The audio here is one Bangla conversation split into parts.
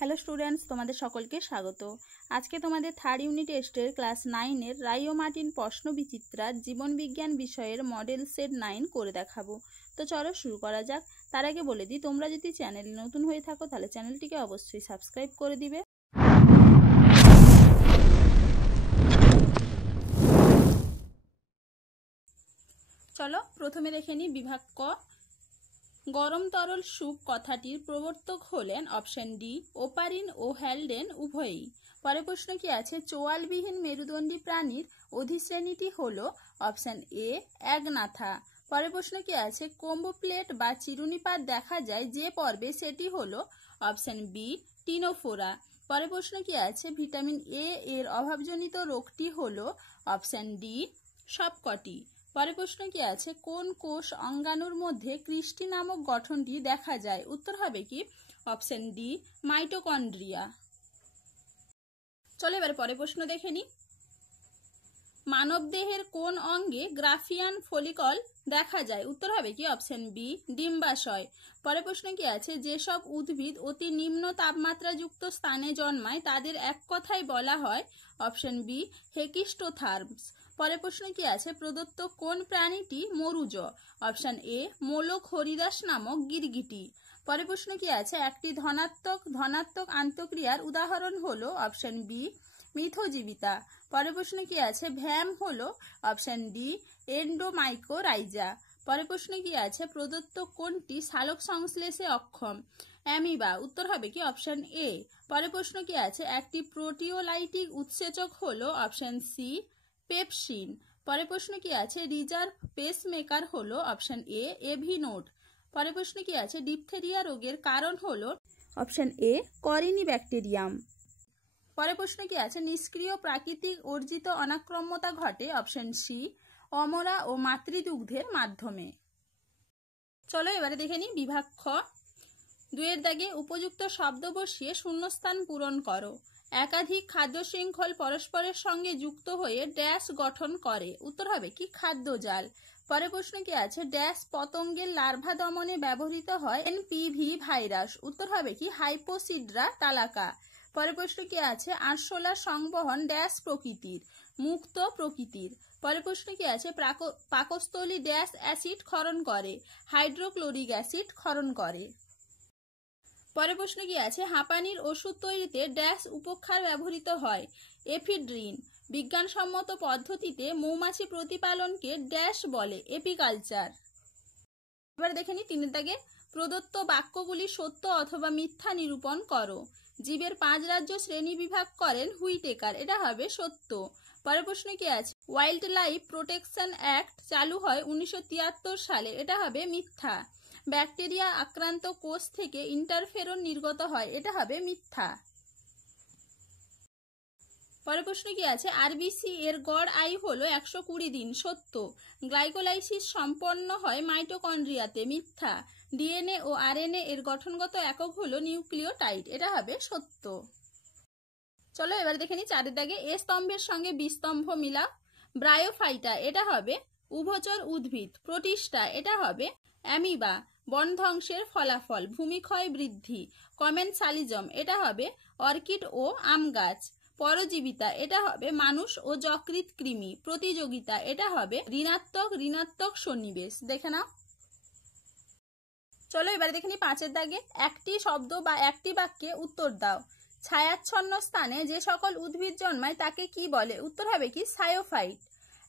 হ্যালো স্টুডেন্টস, তোমাদের সকলকে স্বাগত। আজকে তোমাদের থার্ড ইউনিট টেস্টের ক্লাস 9-এর রায় ও মার্টিন প্রশ্ন বিচিত্রার জীবন বিজ্ঞান বিষয়ের মডেল সেট 9 করে দেখাবো। তো চলো শুরু করা যাক। তার আগে বলে দিই, তোমরা যদি চ্যানেলে নতুন হয়ে থাকো তাহলে চ্যানেলটিকে অবশ্যই সাবস্ক্রাইব করে দিবে। চলো প্রথমে দেখে নিই বিভাগ ক। গরম তরল স্যুপ কথাটির প্রবর্তক হলেন অপশন ডি ওপারিন ও হ্যালডেন উভয়ই। পরে প্রশ্ন কি আছে, চোয়ালবিহীন মেরুদণ্ডী প্রাণীর অধিশ্রেণীটি হলো অপশন এ অ্যাগনাথা। পরে প্রশ্ন কি আছে, কোম্বো প্লেট বা চিরুনিপাত দেখা যায় যে পর্বে, সেটি হলো অপশন বি টিনোফোরা। পরে প্রশ্ন কি আছে, ভিটামিন এ এর অভাবজনিত রোগটি হলো অপশন ডি সবকটি। পরে প্রশ্ন কি আছে, কোন কোষ অঙ্গাণুর মধ্যে ক্রিস্টি নামক গঠনটি দেখা যায়? উত্তর হবে কি অপশন ডি মাইটোকন্ড্রিয়া। চলো এবার পরে প্রশ্ন দেখে নি। মানব দেহের কোন অঙ্গে গ্রাফিয়ান ফলিকল দেখা যায়? উত্তর হবে কি অপশন বি ডিম্বাশয়। পরে প্রশ্ন কি আছে, যেসব উদ্ভিদ অতি নিম্ন তাপমাত্রাযুক্ত স্থানে জন্মায় তাদের এক কথায় বলা হয় অপশন বি হেকিস্টোথার্মস। পরে প্রশ্ন কি আছে, প্রদত্ত কোন প্রাণীটি মরুজ? অপশন এ মোলক হরিদাস নামক গিরগিটি। পরে প্রশ্ন কি আছে, একটি ধনাত্মক আন্তঃক্রিয়ার উদাহরণ হলো অপশন বি মিথজীবিতা। পরে প্রশ্ন কি আছে, ভ্যাম হলো অপশন ডি এন্ডোমাইকোরাইজা। পরে প্রশ্ন কি আছে, প্রদত্ত কোনটি সালোক সংশ্লেষে অক্ষম? অ্যামিবা। উত্তর হবে কি অপশন এ। পরে প্রশ্ন কি আছে, একটি প্রোটিওলাইটিক উৎসেচক হলো অপশন সি পেপসিন। পরে প্রশ্ন কি আছে, রিজার্ভ পেসমেকার হলো অপশন এ এভিনোড। পরে প্রশ্ন কি আছে, ডিপথেরিয়া রোগের কারণ হলো অপশন এ করিনি ব্যাকটেরিয়াম। পরে প্রশ্ন কি আছে, নিষ্ক্রিয় প্রাকৃতিক অর্জিত অনাক্রম্যতা ঘটে অপশন সি অমরা ও মাতৃদুগ্ধের মাধ্যমে। চলো এবারে দেখে নিই বিভাগ খ। 2-এর দাগে উপযুক্ত শব্দ বসিয়ে শূন্যস্থান পূরণ করো। একাধিক খাদ্য শৃঙ্খল পরস্পরের সঙ্গে যুক্ত হয়ে ড্যাশ গঠন করে। উত্তর হবে কি খাদ্যজাল। পরে প্রশ্ন কি আছে, ড্যাশ পতঙ্গের লার্ভা দমনে ব্যবহৃত হয় এনপিভি ভাইরাস। উত্তর হবে কি হাইপোসিড্রা টালাকা। পরে প্রশ্ন কি আছে, আরশোলার সংবহন ড্যাশ প্রকৃতির? মুক্ত প্রকৃতির। পরে প্রশ্ন কি আছে, পাকস্থলী ড্যাশ অ্যাসিড ক্ষরণ করে? হাইড্রোক্লোরিক অ্যাসিড ক্ষরণ করে। পরে প্রশ্ন কি আছে, হাঁপানির ওষুধ তৈরিতে ড্যাশ উপক্ষার ব্যবহৃত হয়? এফিড্রিন। বিজ্ঞানসম্মত পদ্ধতিতে মৌমাছি প্রতিপালনকে ড্যাশ বলে? এপিকালচার। এবার দেখে নি 3-এর দাগে, প্রদত্ত বাক্যগুলি সত্য অথবা মিথ্যা নিরূপণ করো। জীবের 5 রাজ্য শ্রেণী বিভাগ করেন হুইটেকার, এটা হবে সত্য। পরের প্রশ্ন কি আছে, ওয়াইল্ড লাইফ প্রোটেকশন অ্যাক্ট চালু হয় 1973 সালে, এটা হবে মিথ্যা। ব্যাকটেরিয়া আক্রান্ত কোষ থেকে ইন্টারফেরন নির্গত হয়, এটা হবে মিথ্যা। পরের প্রশ্ন কি আছে, আরবিসি এর গড় আয়ু হলো 120 দিন, সত্য। গ্লাইকোলাইসিস সম্পন্ন হয় মাইটোকন্ড্রিয়াতে, মিথ্যা। ডিএনএ ও আরএনএ এর গঠনগত একক হলো নিউক্লিওটাইড, এটা হবে সত্য। চলো এবার দেখে নি 4-এর দাগে, এ স্তম্ভের সঙ্গে বি স্তম্ভ মিলা। ব্রায়োফাইটা, এটা হবে উভচর উদ্ভিদ। প্রোটিস্টা, এটা হবে অ্যামিবা। বন ধ্বংসের ফলাফল ভূমিক্ষয় বৃদ্ধি। কমেনসালিজম, এটা হবে অর্কিড ও আম গাছ। পরজীবিতা, এটা হবে মানুষ ও যকৃৎ কৃমি। প্রতিযোগিতা, এটা হবে ঋণাত্মক সন্নিবেশ। দেখে নাও। চলো এবারে দেখে নি 5-এর দাগে, একটি শব্দ বা একটি বাক্যে উত্তর দাও। ছায়াচ্ছন্ন স্থানে যে সকল উদ্ভিদ জন্মায় তাকে কি বলে? উত্তর হবে কি সায়োফাইট।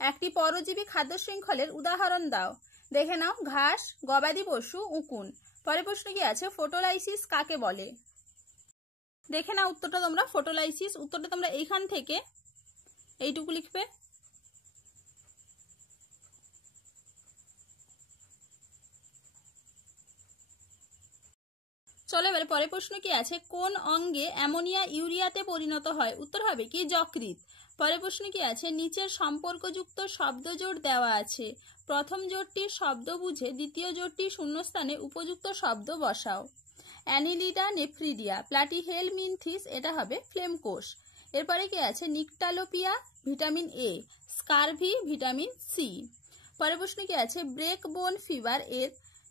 একটি পরজীবী খাদ্য শৃঙ্খলের উদাহরণ দাও। দেখে নাও, ঘাস, গবাদি পশু, উকুন। পরে প্রশ্ন কি আছে, ফটোলাইসিস কাকে বলে? দেখে নাও উত্তরটা তোমরা। ফটোলাইসিস উত্তরটা তোমরা এইখান থেকে এইটুকু লিখবে। চলো এবারে পরে প্রশ্ন কি আছে, কোন অঙ্গে অ্যামোনিয়া ইউরিয়াতে পরিণত হয়? উত্তর হবে কি যকৃৎ। পরে প্রশ্ন কি আছে, নিচের সম্পর্কযুক্ত শব্দ জোড় দেওয়া আছে। প্রথম জোড়টির শব্দ বুঝে দ্বিতীয় জোড়টির শূন্যস্থানে উপযুক্ত শব্দ বসাও। অ্যানিলিডা নেফ্রিডিয়া, প্লাটিহেলমিনথিস, এটা হবে ফ্লেম কোষ। এরপরে কি আছে, nyctalopia vitamin A, scurvy vitamin C. পরে প্রশ্ন কি আছে, ব্রেক বোন ফিভার এর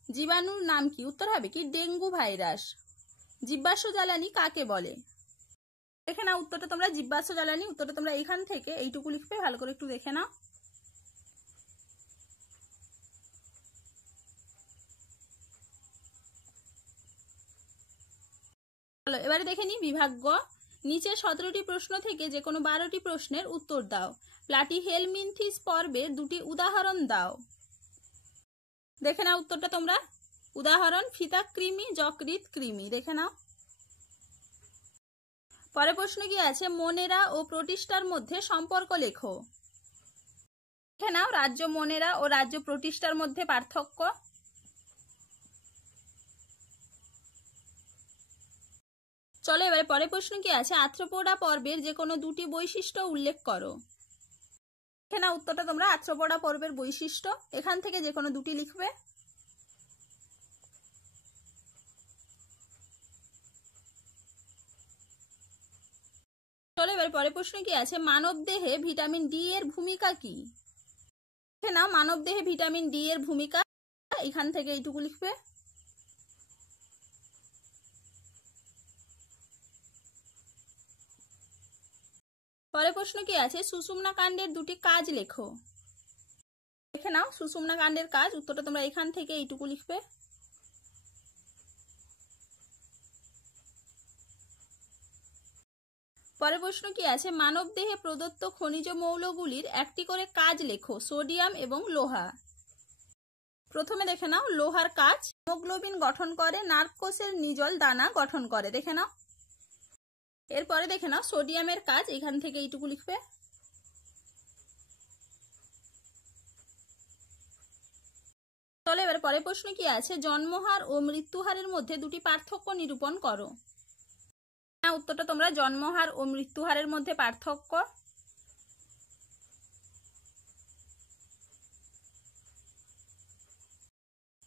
জীবাণুর নাম কি? উত্তর হবে কি ডেঙ্গু ভাইরাস। জীবাশ্ম জ্বালানি কাকে বলে? দেখে নাও উত্তরটা তোমরা, জীবাশ্ম জ্বালানি, উত্তরটা তোমরা এখান থেকে এইটুকু লিখবে, ভালো করে একটু দেখে নাও। চলো এবারে দেখে নি বিভাগ গ। নিচে 17টি প্রশ্ন থেকে যে কোনো 12টি প্রশ্নের উত্তর দাও। প্লাটিহেলমিনথিস পর্বের দুটি উদাহরণ দাও। দেখে নাও উত্তরটা তোমরা। উদাহরণ ফিতা কৃমি, যকৃৎ কৃমি। দেখে নাও। পরে প্রশ্ন কি আছে? মোনেরা ও প্রোটিস্টার মধ্যে সম্পর্ক লেখো। দেখে নাও রাজ্য মোনেরা ও রাজ্য প্রোটিস্টার মধ্যে পার্থক্য। চলো এবারে পরে প্রশ্ন কি আছে? আর্থ্রোপোডা পর্বের যে কোনো দুটি বৈশিষ্ট্য উল্লেখ করো। দেখে নাও উত্তরটা তোমরা। আর্থ্রোপোডা পর্বের বৈশিষ্ট্য, এখান থেকে যে কোনো দুটি লিখবে। চলো এবার পরে প্রশ্ন কি আছে? মানব দেহে ভিটামিন ডি এর ভূমিকা কি? দেখে নাও মানব দেহে ভিটামিন ডি এর ভূমিকা, এখান থেকে এইটুকু লিখবে। পরে প্রশ্ন কি আছে? সুষুম্না কাণ্ডের দুটি কাজ লেখো। দেখে নাও সুষুম্না কাণ্ডের কাজ, উত্তরটা তোমরা এখান থেকে এইটুকু লিখবে। পরে প্রশ্ন কি আছে? মানব দেহে প্রদত্ত খনিজ মৌলগুলির একটি করে কাজ লেখো। সোডিয়াম এবং লোহা। প্রথমে দেখে নাও লোহার কাজ, হিমোগ্লোবিন গঠন করে, নার্ভ কোষের নিজল দানা গঠন করে। দেখে নাও। এরপরে দেখে নাও সোডিয়ামের কাজ, এখান থেকে এইটুকু লিখবে। চলো এবার পরে প্রশ্ন কি আছে? জন্মহার ও মৃত্যুহারের মধ্যে দুটি পার্থক্য নিরূপণ করো। উত্তরটা তোমরা জন্মহার ও মৃত্যুহারের মধ্যে পার্থক্য।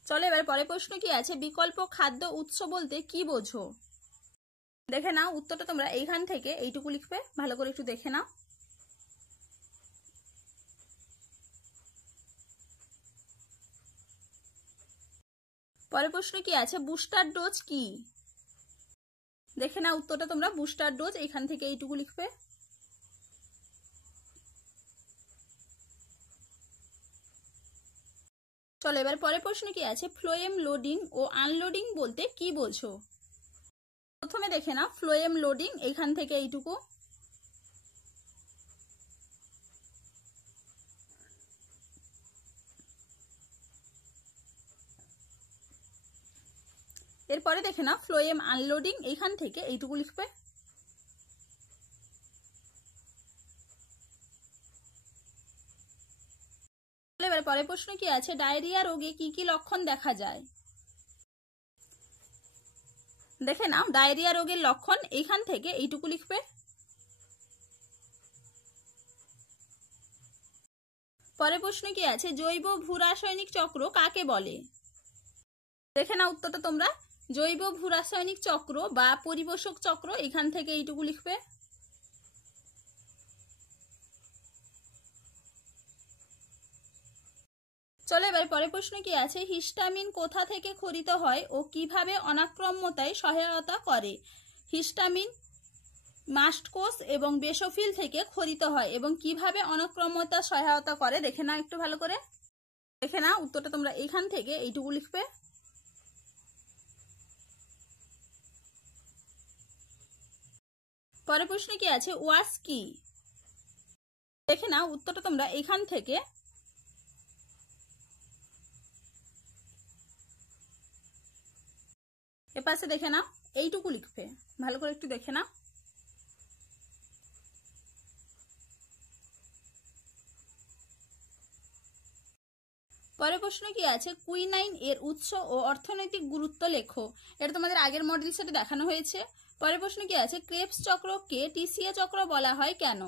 চলো এবার পরে প্রশ্ন কি আছে? বিকল্প খাদ্য উৎস বলতে কি বোঝো? দেখে নাও উত্তরটা তোমরা এইখান থেকে এইটুকু লিখবে, ভালো করে একটু দেখে নাও। পরে প্রশ্ন কি আছে? বুস্টার ডোজ কি? দেখে নাও উত্তরটা তোমরা বুস্টার ডোজ, এখান থেকে এইটুকু লিখবে। চলো এবার পরে প্রশ্ন কি আছে? ফ্লোয়েম লোডিং ও আনলোডিং বলতে কি বোঝো? প্রথমে দেখে নাও ফ্লোয়েম লোডিং, এখান থেকে এইটুকু। এরপরে দেখে নাও ফ্লোয়েম আনলোডিং, এখান থেকে এইটুকু লিখবে। এবার পরে প্রশ্ন কি আছে? ডায়রিয়া রোগে কি কি লক্ষণ দেখা যায়? দেখে নাও ডায়রিয়া রোগের লক্ষণ, এইখান থেকে এইটুকু লিখবে। পরে প্রশ্ন কি আছে? জৈব ভূরাসায়নিক চক্র কাকে বলে? দেখে নাও উত্তরটা তোমরা জৈব ভূরাসায়নিক চক্র বা পরিবেশক চক্র, এখান থেকে এইটুকু লিখবে। চলো এবার পরে প্রশ্ন কি আছে? হিস্টামিন কোথা থেকে ক্ষরিত হয় ও কিভাবে অনাক্রম্যতায় সহায়তা করে? হিস্টামিন মাস্টকোষ এবং বেসোফিল থেকে ক্ষরিত হয় এবং কিভাবে অনাক্রম্যতা সহায়তা করে দেখে নাও একটু ভালো করে। দেখে নাও উত্তরটা তোমরা এখান থেকে এইটুকু লিখবে। পরে প্রশ্ন কি আছে? ওয়াশ কি? দেখে নাও উত্তরটা তোমরা এখান থেকে। এপাশে দেখে নাও এইটুকু লিখবে, ভালো করে একটু দেখে নাও। পরে প্রশ্ন কি আছে? কুইনাইন এর উৎস ও অর্থনৈতিক গুরুত্ব লেখো। এটা তোমাদের আগের মডেল সেটে দেখানো হয়েছে। পরে প্রশ্ন কি আছে? ক্রেবস চক্রকে টিসিএ চক্র বলা হয় কেন?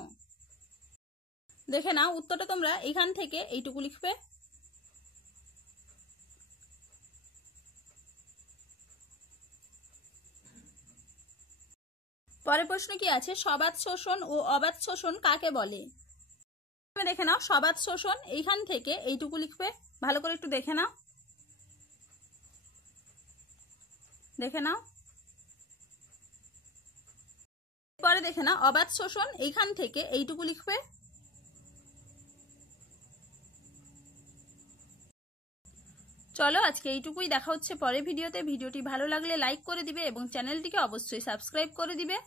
দেখে নাও উত্তরটা তোমরা এখান থেকে এইটুকু লিখবে। পরে প্রশ্ন কি আছে? সবাত শোষণ ও অবাত শোষণ কাকে বলে? দেখে নাও সবাত শোষণ, এইখান থেকে এইটুকু লিখবে, ভালো করে একটু দেখে নাও। দেখে নাও এরপরে দেখে না অবাধ শোষণ, এইখান থেকে এইটুকু লিখবে। চলো আজকে এইটুকুই, দেখা হচ্ছে পরের ভিডিওতে। ভিডিওটি ভালো লাগলে লাইক করে দিবে এবং চ্যানেলটিকে অবশ্যই সাবস্ক্রাইব করে দিবে।